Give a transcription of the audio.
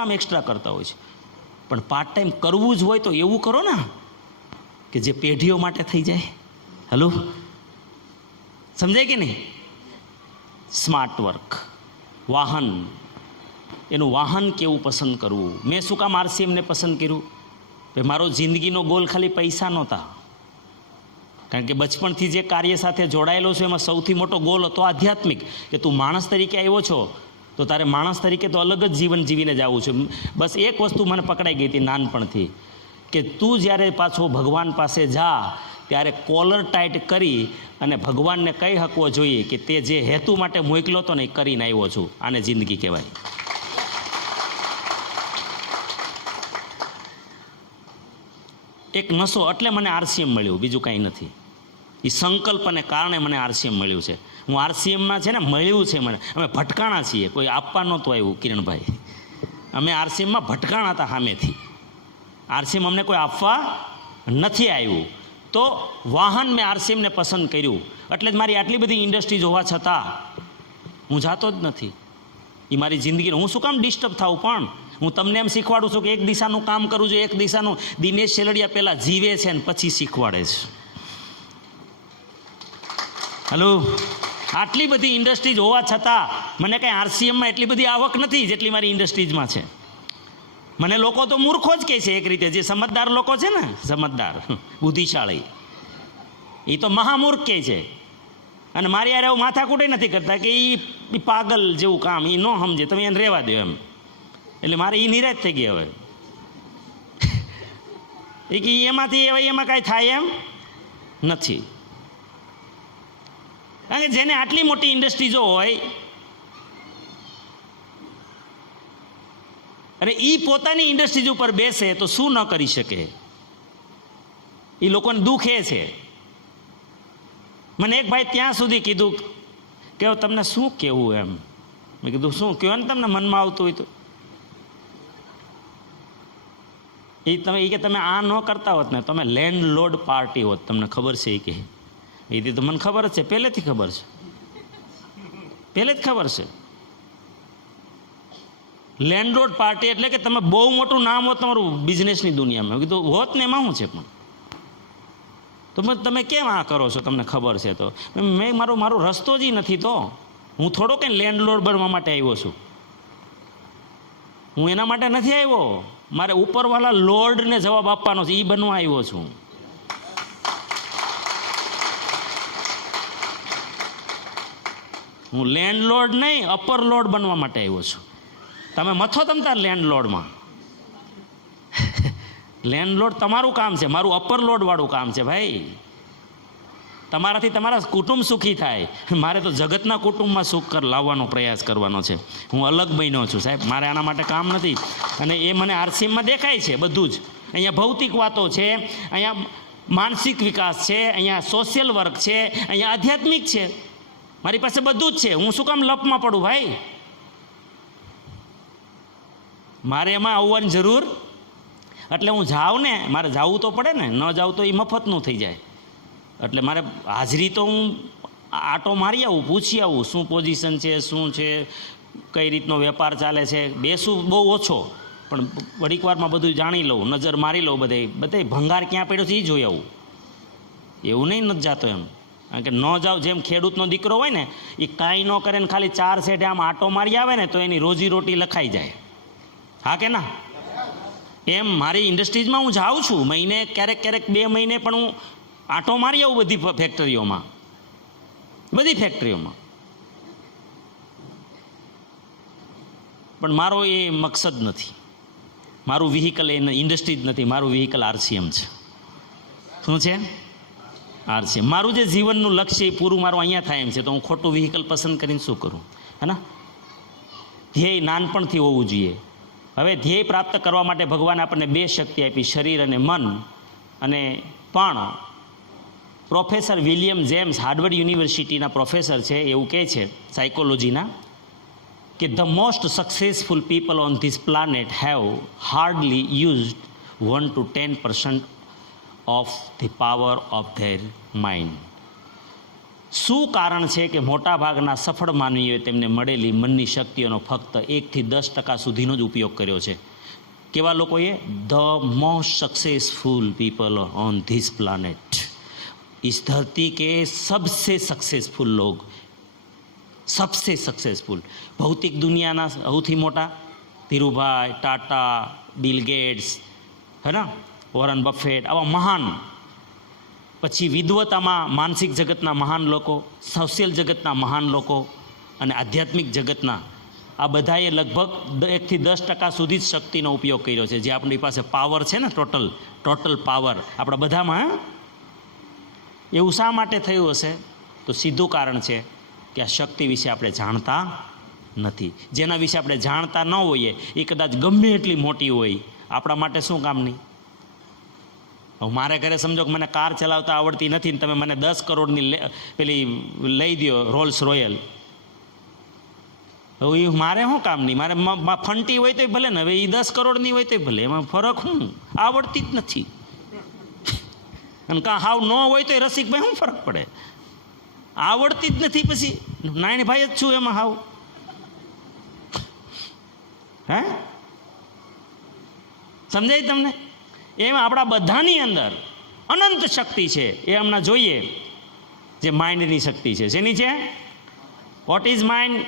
કામ એક્સ્ટ્રા કરતા હોય છે, પણ પાર્ટ ટાઈમ કરવું જ હોય તો એવું કરો ને કે જે પેઢીઓ માટે થઈ જાય. હલો, સમજાય કે નહીં? સ્માર્ટ વર્ક, વાહન, એનું વાહન કેવું પસંદ કરવું. મેં શું કામ આરસીએમને પસંદ કર્યું? ભાઈ મારો જિંદગીનો ગોલ ખાલી પૈસા નહોતા, કારણ કે બચપણથી જે કાર્ય સાથે જોડાયેલો છું એમાં સૌથી મોટો ગોલ હતો આધ્યાત્મિક, કે તું માણસ તરીકે આવ્યો છો તો તારે માણસ તરીકે તો અલગ જ જીવન જીવીને જ આવવું છે. બસ એક વસ્તુ મને પકડાઈ ગઈ હતી નાનપણથી, કે તું જ્યારે પાછો ભગવાન પાસે જા ત્યારે કોલર ટાઈટ કરી અને ભગવાનને કહી શકવો જોઈએ કે તે જે હેતુ માટે મોકલો હતો ને એ કરીને આવ્યો છું. આને જિંદગી કહેવાય. એક નશો એટલે મને આરસીએમ મળ્યું, બીજું કાંઈ નથી. એ સંકલ્પને કારણે મને આરસીએમ મળ્યું છે. હું આરસીએમમાં છે ને મળ્યું છે મને. અમે ભટકાણા છીએ, કોઈ આપવા નહોતું આવ્યું. કિરણભાઈ, અમે આરસીએમમાં ભટકાણા હતા સામેથી. આરસીએમ અમને કોઈ આપવા નથી આવ્યું. તો વાહન મેં આરસીએમને પસંદ કર્યું, એટલે જ મારી આટલી બધી ઇન્ડસ્ટ્રીઝ હોવા છતાં હું જાતો જ નથી. એ મારી જિંદગીનો હું શું કામ ડિસ્ટર્બ થાઉં? પણ હું તમને એમ શીખવાડું છું કે એક દિશાનું કામ કરવું જોઈએ, એક દિશાનું. દિનેશ શેલડિયા પહેલાં જીવે છે ને પછી શીખવાડે છે. હલો, આટલી બધી ઇન્ડસ્ટ્રીઝ હોવા છતાં મને કંઈ આરસીએમમાં એટલી બધી આવક નથી જેટલી મારી ઇન્ડસ્ટ્રીઝમાં છે. મને લોકો તો મૂર્ખો જ કહે છે એક રીતે. જે સમજદાર લોકો છે ને, સમજદાર બુદ્ધિશાળી, એ તો મહામૂર્ખ કહે છે. અને મારી યાર એવું માથાકૂટે નથી કરતા કે એ પાગલ જેવું કામ એ ન સમજે, તમે એને રહેવા દો એમ. એટલે મારે એ નિરાશ થઈ ગઈ હવે. એ કે એમાંથી એમાં કાંઈ થાય એમ નથી. કારણ કે જેને આટલી મોટી ઇન્ડસ્ટ્રીઝો હોય અને એ પોતાની ઇન્ડસ્ટ્રીઝ ઉપર બેસે તો શું ન કરી શકે? એ લોકોને દુઃખ એ છે. મને એક ભાઈ ત્યાં સુધી કીધું કે તમને શું કહેવું એમ. મેં કીધું શું કહો ને તમને મનમાં આવતું હોય તો. એ કે તમે આ ન કરતા હોત ને તમે લેન્ડ લોર્ડ પાર્ટી હોત. તમને ખબર છે? એ કે એ તો મને ખબર જ છે, પહેલેથી ખબર છે, પહેલે જ ખબર છે. લેન્ડલોર્ડ પાર્ટી એટલે કે તમે બહુ મોટું નામ હોત તમારું બિઝનેસની દુનિયામાં. કીધું હોત ને એમાં શું છે? પણ તો તમે કેમ આ કરો છો? તમને ખબર છે તો. મેં મારો રસ્તો જ નથી. તો હું થોડો કંઈ લેન્ડલોર્ડ બનવા માટે આવ્યો છું. હું એના માટે નથી આવ્યો. મારે ઉપરવાળા લોર્ડને જવાબ આપવાનો છે, એ બનવા આવ્યો છું. હું લેન્ડલોર્ડ નહીં, અપર લોર્ડ બનવા માટે આવ્યો છું. તમે મથો તમ તાર લેન્ડલોર્ડમાં. લેન્ડલોર્ડ તમારું કામ છે, મારું અપર લોર્ડવાળું કામ છે ભાઈ. તમારાથી તમારા કુટુંબ સુખી થાય. મારે તો જગતના કુટુંબમાં સુખ લાવવાનો પ્રયાસ કરવાનો છે. હું અલગ બન્યો છું સાહેબ, મારે આના માટે કામ નથી. અને એ મને આરસીએમમાં દેખાય છે બધું જ. અહીંયા ભૌતિક વાતો છે, અહીંયા માનસિક વિકાસ છે, અહીંયા સોશિયલ વર્ક છે, અહીંયા આધ્યાત્મિક છે. મારી પાસે બધું જ છે. હું શું કામ લપમાં પડું ભાઈ? મારે એમાં આવવાની જરૂર. એટલે હું જાઉં ને, મારે જવું તો પડે ને. ન જાઉં તો એ મફતનું થઈ જાય. એટલે મારે હાજરી તો હું આટો મારી આવું, પૂછી આવું શું પોઝિશન છે, શું છે, કઈ રીતનો વેપાર ચાલે છે. બેસું બહુ ઓછો, પણ ઘડીક વારમાં બધું જાણી લઉં, નજર મારી લઉં. બધે ભંગાર ક્યાં પડ્યો છે એ જોઈ આવું. એવું નહીં નથી જાતો એમ. કારણ કે ન જાઓ, જેમ ખેડૂતનો દીકરો હોય ને, એ કાંઈ ન કરે ને ખાલી 4 સેટે આમ આટો મારી આવે ને તો એની રોજીરોટી લખાઈ જાય. હા કે ના? એમ મારી ઇન્ડસ્ટ્રીઝમાં હું જાઉં છું મહિને, ક્યારેક 2 મહિને પણ હું આટો મારી આવું બધી ફેક્ટરીઓમાં, બધી ફેક્ટરીઓમાં. પણ મારો એ મકસદ નથી. મારું વ્હીકલ એ ઇન્ડસ્ટ્રીઝ નથી. મારું વ્હીકલ આરસીએમ છે. શું છે? આરસીએમ. મારું જે જીવનનું લક્ષ્ય એ પૂરું મારું અહીંયા થાય એમ છે. તો હું ખોટું વ્હીકલ પસંદ કરીને શું કરું? હે ને? ધ્યેય નાનપણથી હોવું જોઈએ. હવે ધ્યેય પ્રાપ્ત કરવા માટે ભગવાને આપણને 2 શક્તિ આપી, શરીર અને મન. અને પણ પ્રોફેસર વિલિયમ જેમ્સ હાર્વર્ડ યુનિવર્સિટીના પ્રોફેસર છે, એવું કહે છે સાયકોલોજીના, કે the most successful people on this planet have hardly used 1 to 10% of the power of their mind. શું કારણ છે કે મોટાભાગના સફળ માનવીઓએ તેમને મળેલી મનની શક્તિઓનો ફક્ત 1 થી 10% સુધીનો જ ઉપયોગ કર્યો છે? કેવા લોકોએ? The most successful people on this planet, इस धरती के सबसे सक्सेसफुल लोग, सबसे सक्सेसफुल भौतिक दुनियाना સૌથી મોટા ધીરુભાઈ, ટાટા, બિલ ગેટ્સ, હે ને, વોરન બફેટ, આવા મહાન. પછી વિદ્વતામાં માનસિક જગતના મહાન લોકો, સોશિયલ જગતના મહાન લોકો અને આધ્યાત્મિક જગતના, આ બધાએ લગભગ 1 થી 10% સુધી જ શક્તિનો ઉપયોગ કર્યો છે. જે આપણી પાસે પાવર છે ને, ટોટલ પાવર આપણા બધામાં. એવું શા માટે થયું હશે? તો સીધું કારણ છે કે આ શક્તિ વિશે આપણે જાણતા નથી. જેના વિશે આપણે જાણતા ન હોઈએ એ કદાચ ગમે એટલી મોટી હોય, આપણા માટે શું કામની. મારે ઘરે સમજો કે મને કાર ચલાવતા આવડતી નથી ને તમે મને 10 કરોડની પેલી લઈ દો રોલ્સ રોયલ, હવે એ મારે શું કામની? મારે ફંટી હોય તોય ભલે ને, હવે એ 10 કરોડની હોય તોય ભલે, એમાં ફરક શું? આવડતી જ નથી. અને કાં હાવ ન હોય તોય રસિકભાઈ શું ફરક પડે? આવડતી જ નથી, પછી નાયણભાઈ જ છું એમાં હાવ. હે, સમજાય તમને? એમ આપણા બધાની અંદર અનંત શક્તિ છે. એ હમણાં જોઈએ જે માઇન્ડની શક્તિ છે. શેની છે? What is mind?